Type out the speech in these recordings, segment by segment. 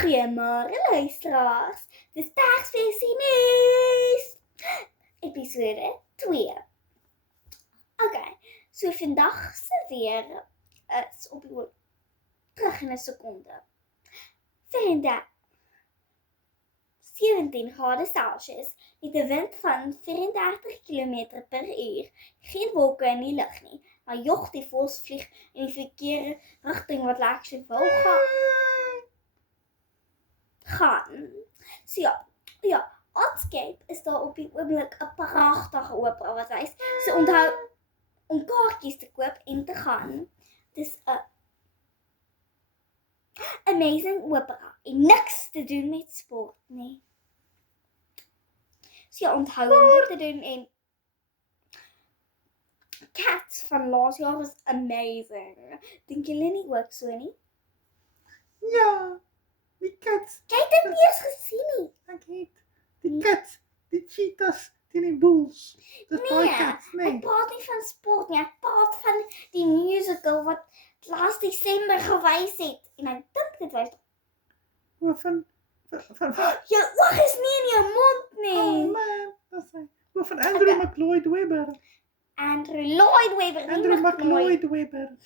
Goeiemôre luisteraars. Dis Persvisie nuus. Episode 2. Okay, so vandag se weer is op die terug in 'n sekonde. 17 grade Celsius met 'n wind van 34 km/h. Geen wolke in die lug nie, maar jog die voëls vlieg in die verkeerde rigting wat actually wou gaan. So ja, Artscape is daar op die oomblik 'n pragtige opera wat wys. So onthou om kaartjies te koop en te gaan. Dis 'n amazing opera en niks te doen met sport nie. So ja, onthou om dit te doen en Cats van laas jaar was amazing. Dink julle nie ook so nie? Ja, die Cats. Jy het dit nie eens gesien nie. Ek het die Cats, die cheetahs teen die bulls. Dis daai Nee, Cats, ek nee. praat nie van sport nie, ek praat van die musical wat laas Desember gewys het. En ek dink dit was O, van jou oog is nie in jou mond oh nie. man, dat is hy. O, van Andrew Okay. McLeod Webber. Andrew Lloyd Webber. nie Andrew McLeod. McLeod Webber.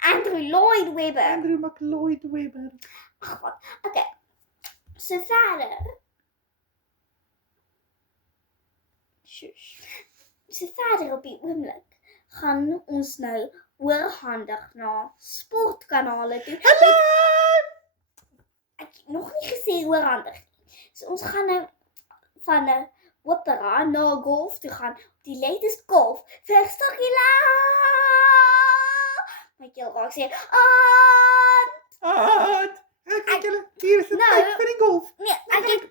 Andrew Lloyd Webber. Andrew McLeod Webber. Ag wat. Okay. So verder. Shush. So verder op die oomblik gaan ons nou oorhandig na sportkanale toe. Hallo! Ek het nog nie gesê oorhandig nie. So ons gaan nou van 'n opera na golf toe gaan. Op die latest golf vir Stokila. Maar ek wil raak sê, Ek dink julle hier is 'n Nou, tyd vir die golf. nee, ek het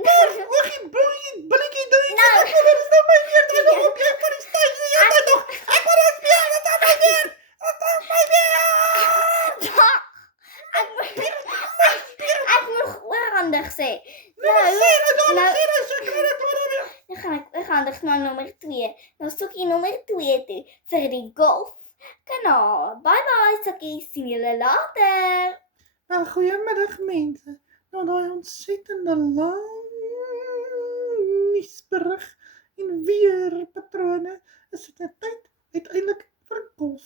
Oogie, billetjie doen. Nou. Dit is nou my weer terug op jy van die stadion. Jy het nog. Ek wil ons speel, dit is my weer. Dit is my weer. Ek moet oorhandig sê. Dan gaan ek na nommer 2. Nou stukkie nommer 2 toe vir die golf kanaal. Bye bye stukkie, sien julle later. Wel, goeiemiddag mense. Na daai ontsettende lang nuusberig en weerpatrone is dit 'n tyd uiteindelik vir golf.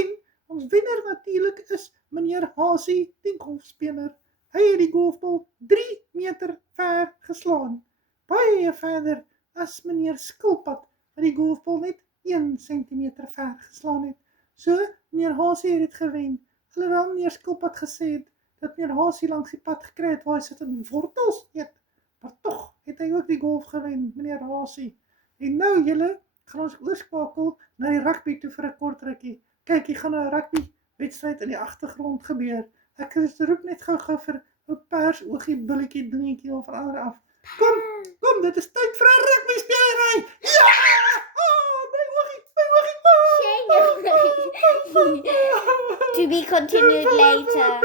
En ons wenner natuurlik is meneer Hasie, die golfspeler. Hy het die golfbal 3 meter ver geslaan. Baie verder as meneer Skilpad wat die golfbal net 1 sentimeter ver geslaan het. So, meneer Hasie het dit gewen. Alhoewel meneer Skilpad gesê het dat meneer Hasie langs die pad gekry het waar hy sit in wortels eet. Maar tog het hy ook die golf gewen, meneer Hasie. En nou julle, gaan ons oorskakel na die rugby toe vir 'n kort rukkie. Kyk, hier gaan nou 'n rugby wedstryd in die agtergrond gebeur. Ek roep net gou-gou vir 'n pers oogie billetjie dingetjie of ander af. Kom, dit is tyd vir 'n rugby spelery. Ja! Oh, my oogie. To be continued later.